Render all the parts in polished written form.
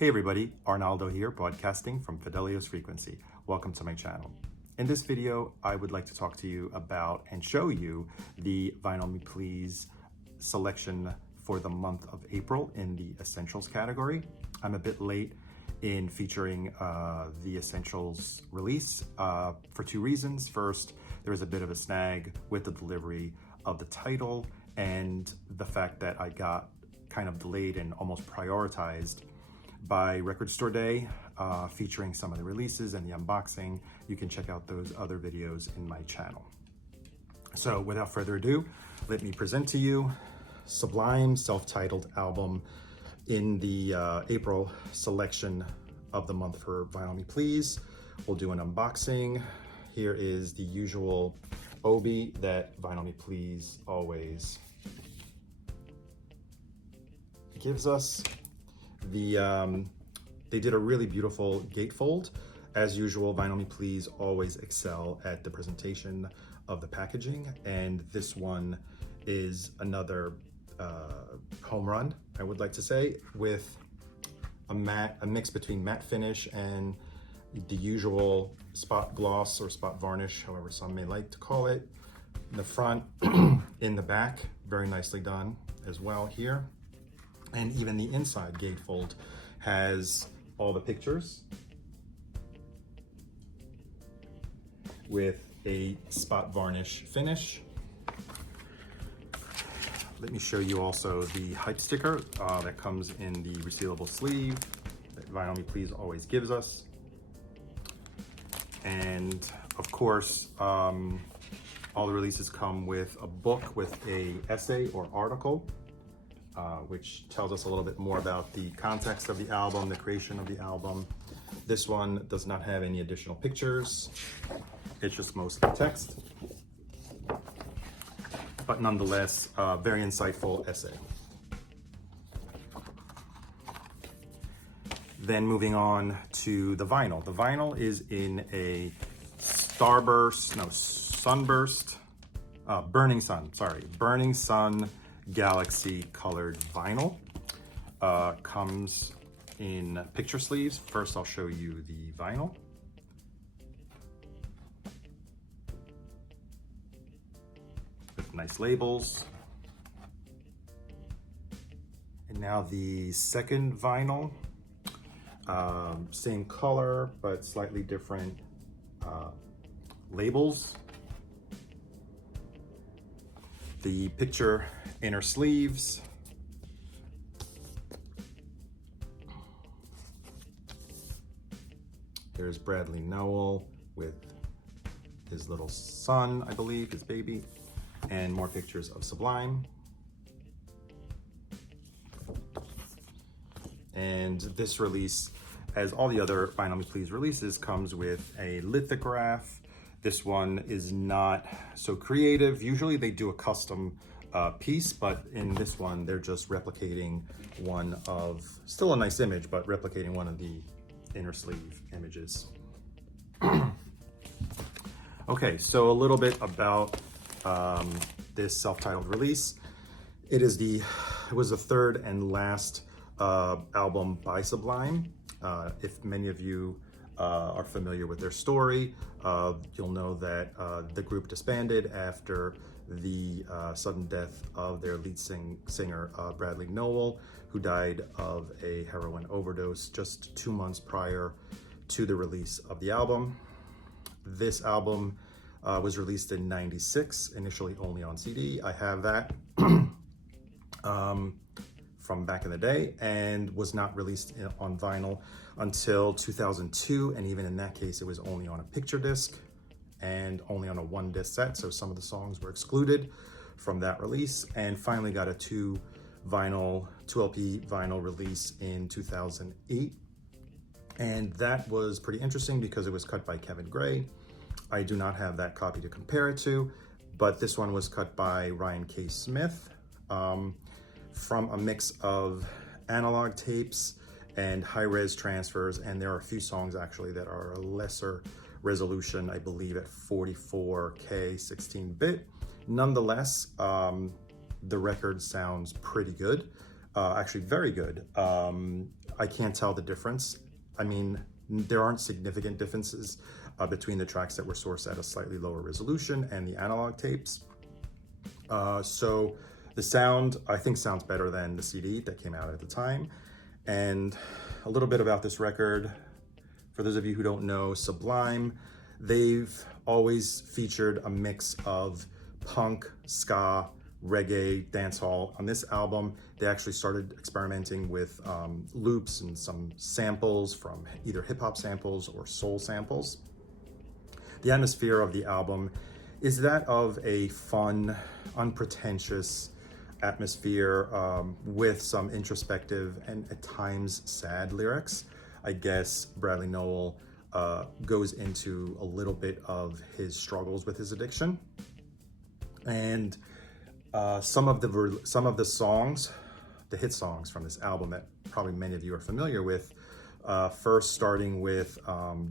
Hey everybody, Arnaldo here, broadcasting from Fidelios Frequency. Welcome to my channel. In this video, I would like to talk to you about and show you the Vinyl Me Please selection for the month of April in the Essentials category. I'm a bit late in featuring the Essentials release for two reasons. First, there was a bit of a snag with the delivery of the title and the fact that I got kind of delayed and almost prioritized by Record Store Day, featuring some of the releases and the unboxing. You can check out those other videos in my channel. So without further ado, let me present to you Sublime self-titled album in the April selection of the month for Vinyl Me Please. We'll do an unboxing. Here is the usual Obi that Vinyl Me Please always gives us. They did a really beautiful gatefold. As usual, Vinyl Me Please always excel at the presentation of the packaging, and this one is another home run, I would like to say, with a mix between matte finish and the usual spot gloss or spot varnish, however some may like to call it. In the front, in the back, very nicely done as well here. And even the inside gatefold has all the pictures with a spot varnish finish. Let me show you also the hype sticker that comes in the resealable sleeve that Vinyl Me Please always gives us. And of course, all the releases come with a book with a essay or article, which tells us a little bit more about the context of the album, the creation of the album. This one does not have any additional pictures. It's just mostly text, but nonetheless, very insightful essay. Then moving on to the vinyl. The vinyl is in a Burning Sun Galaxy colored vinyl. Comes in picture sleeves. First, I'll show you the vinyl. With nice labels. And now the second vinyl. Same color, but slightly different labels. The picture inner sleeves. There's Bradley Nowell with his little son, I believe, his baby, and more pictures of Sublime. And this release, as all the other Vinyl Me Please releases, comes with a lithograph. This one is not so creative. Usually they do a custom piece, but in this one, they're just replicating one of, still a nice image, but replicating one of the inner sleeve images. Okay, so a little bit about this self-titled release. It was the third and last album by Sublime. If many of you are familiar with their story, you'll know that the group disbanded after the sudden death of their lead singer, Bradley Nowell, who died of a heroin overdose just 2 months prior to the release of the album. This album was released in '96, initially only on CD. I have that from back in the day, and was not released on vinyl until 2002, and even in that case, it was only on a picture disc and only on a 1-disc set, so some of the songs were excluded from that release, and finally got a 2LP vinyl release in 2008. And that was pretty interesting because it was cut by Kevin Gray. I do not have that copy to compare it to, but this one was cut by Ryan K. Smith, from a mix of analog tapes and high-res transfers, and there are a few songs actually that are a lesser resolution, I believe at 44K 16-bit. Nonetheless, the record sounds pretty good. actually very good. I can't tell the difference. I mean, there aren't significant differences between the tracks that were sourced at a slightly lower resolution and the analog tapes. So the sound, I think, sounds better than the CD that came out at the time. And a little bit about this record, for those of you who don't know, Sublime, they've always featured a mix of punk, ska, reggae, dancehall. On this album, they actually started experimenting with loops and some samples from either hip hop samples or soul samples. The atmosphere of the album is that of a fun, unpretentious atmosphere with some introspective and at times sad lyrics. I guess Bradley Nowell goes into a little bit of his struggles with his addiction. And some of the songs, the hit songs from this album that probably many of you are familiar with, first starting with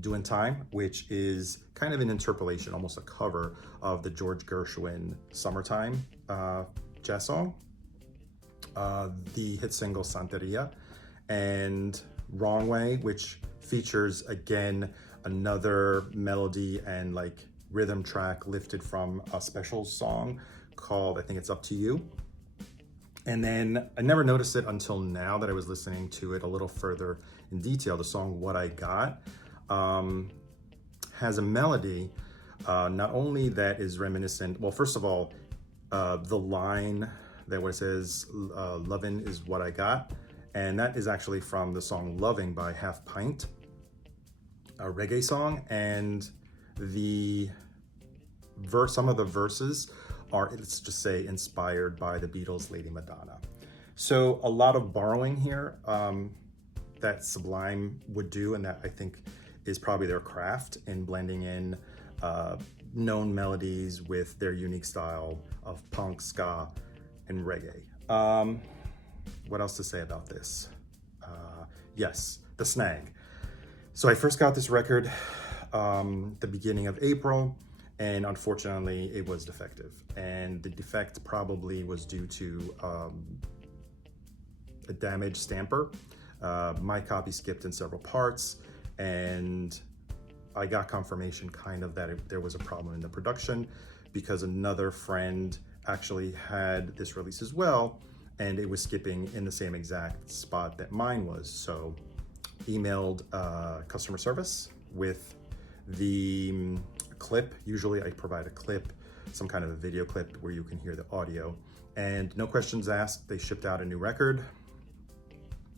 Doing Time, which is kind of an interpolation, almost a cover of the George Gershwin Summertime jazz song, the hit single Santeria, and Wrong Way, which features again another melody and like rhythm track lifted from a special song called, I think it's Up to You. And then I never noticed it until now that I was listening to it a little further in detail. The song What I Got has a melody not only that is reminiscent, well, first of all, the line that where it says lovin' is what I got, and that is actually from the song Loving by Half Pint, a reggae song. And some of the verses are, let's just say, inspired by the Beatles' Lady Madonna. So a lot of borrowing here that Sublime would do, and that I think is probably their craft in blending in known melodies with their unique style of punk, ska, and reggae. What else to say about this? Yes, the snag. So I first got this record the beginning of April, and unfortunately it was defective. And the defect probably was due to a damaged stamper. My copy skipped in several parts, and I got confirmation kind of that there was a problem in the production, because another friend actually had this release as well, and it was skipping in the same exact spot that mine was. So emailed customer service with the clip. Usually I provide a clip, some kind of a video clip where you can hear the audio, and no questions asked, they shipped out a new record.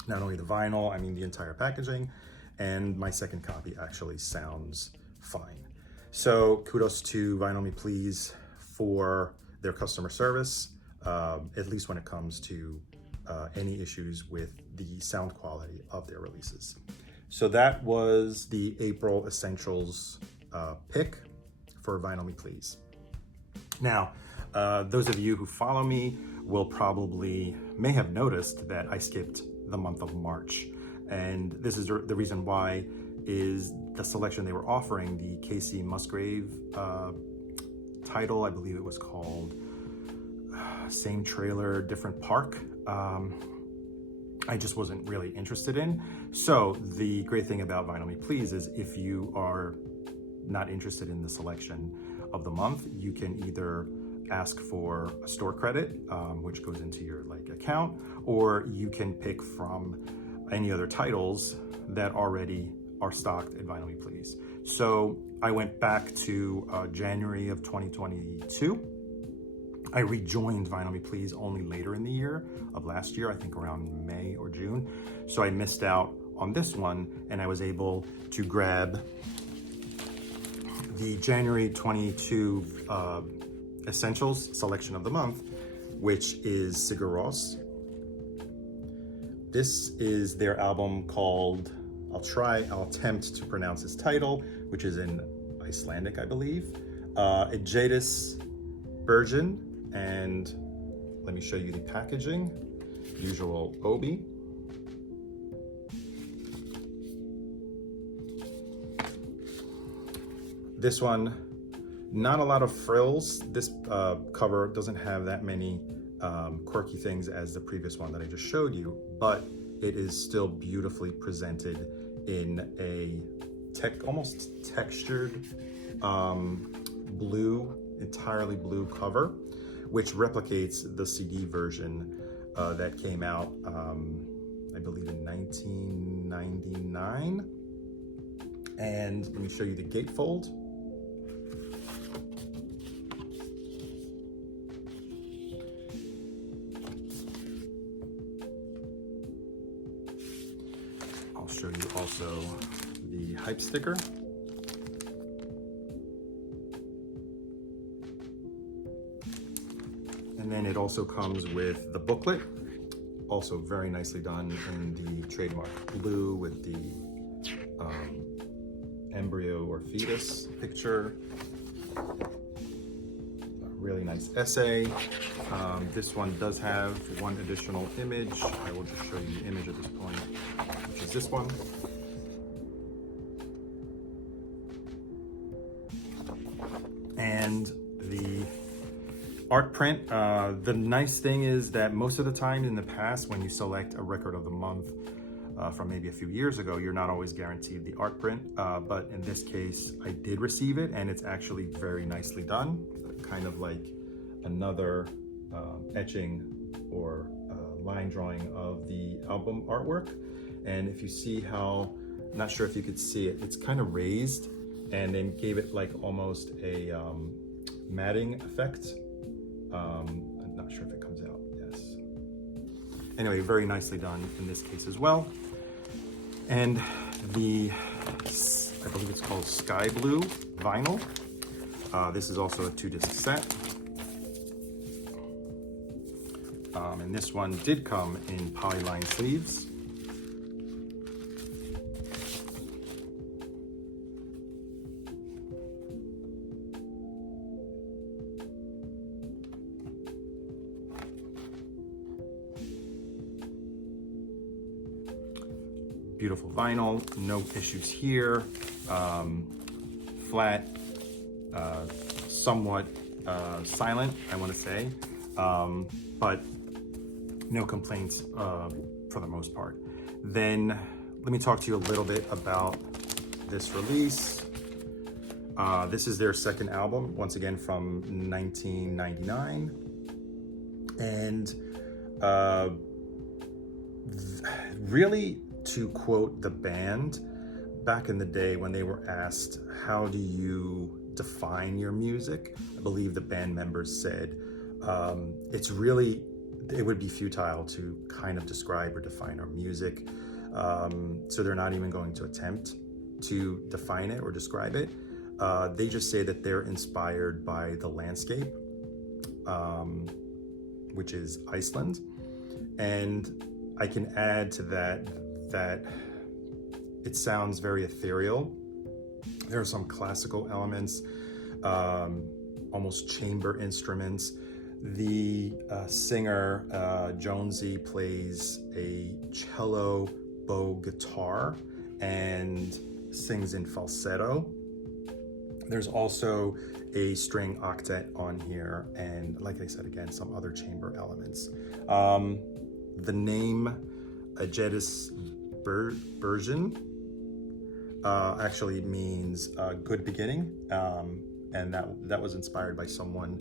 Not only the vinyl, I mean the entire packaging, and my second copy actually sounds fine. So kudos to Vinyl Me Please for their customer service, at least when it comes to any issues with the sound quality of their releases. So that was the April Essentials pick for Vinyl Me Please. Now, those of you who follow me may have noticed that I skipped the month of March. And this is the reason why is the selection they were offering, the Casey Musgrave title, I believe it was called Same Trailer, Different Park. I just wasn't really interested in. So the great thing about Vinyl Me Please is if you are not interested in the selection of the month, you can either ask for a store credit, which goes into your account, or you can pick from any other titles that already are stocked at Vinyl Me Please. So I went back to January of 2022. I rejoined Vinyl Me Please only later in the year of last year, I think around May or June. So I missed out on this one, and I was able to grab the January 22 Essentials selection of the month, which is Sigur Rós. This is their album called, I'll attempt to pronounce this title, which is in Icelandic, I believe. Ejadis Bergen, and let me show you the packaging. Usual Obi. This one, not a lot of frills. This cover doesn't have that many quirky things as the previous one that I just showed you, but it is still beautifully presented in a almost textured blue, entirely blue cover, which replicates the CD version that came out, I believe in 1999. And let me show you the gatefold. I'll show you also the hype sticker. And then it also comes with the booklet, also very nicely done in the trademark blue with the embryo or fetus picture. A really nice essay. This one does have one additional image. I will just show you the image at this point, which is this one. And the art print. The nice thing is that most of the time in the past, when you select a record of the month from maybe a few years ago, you're not always guaranteed the art print. But in this case, I did receive it, and it's actually very nicely done. Kind of like another etching or line drawing of the album artwork. And if you see how, I'm not sure if you could see it, it's kind of raised, and then gave it like almost a matting effect. I'm not sure if it comes out, yes. Anyway, very nicely done in this case as well. And the, I believe it's called Sky Blue vinyl. This is also a 2-disc set. And this one did come in polyline sleeves. Beautiful vinyl, no issues here. Flat, somewhat silent, I want to say, but no complaints for the most part. Then let me talk to you a little bit about this release. This is their second album, once again from 1999. And really, to quote the band, back in the day when they were asked, how do you define your music? I believe the band members said, it would be futile to kind of describe or define our music. So they're not even going to attempt to define it or describe it. They just say that they're inspired by the landscape, which is Iceland. And I can add to that it sounds very ethereal. There are some classical elements, almost chamber instruments. The singer, Jonesy, plays a cello bow guitar and sings in falsetto. There's also a string octet on here, and like I said again, some other chamber elements. The name Agetis Bergen actually means good beginning, and that was inspired by someone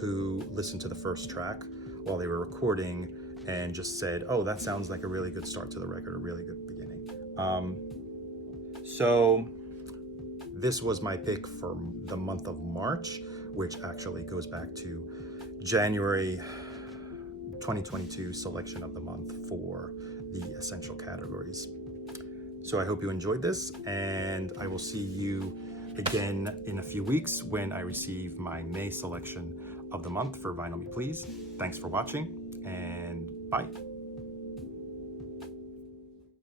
who listened to the first track while they were recording and just said, oh, that sounds like a really good start to the record, a really good beginning. So this was my pick for the month of March, which actually goes back to January 2022 selection of the month for the essential categories. So I hope you enjoyed this, and I will see you again in a few weeks when I receive my May selection of the month for Vinyl Me Please. Thanks for watching, and bye.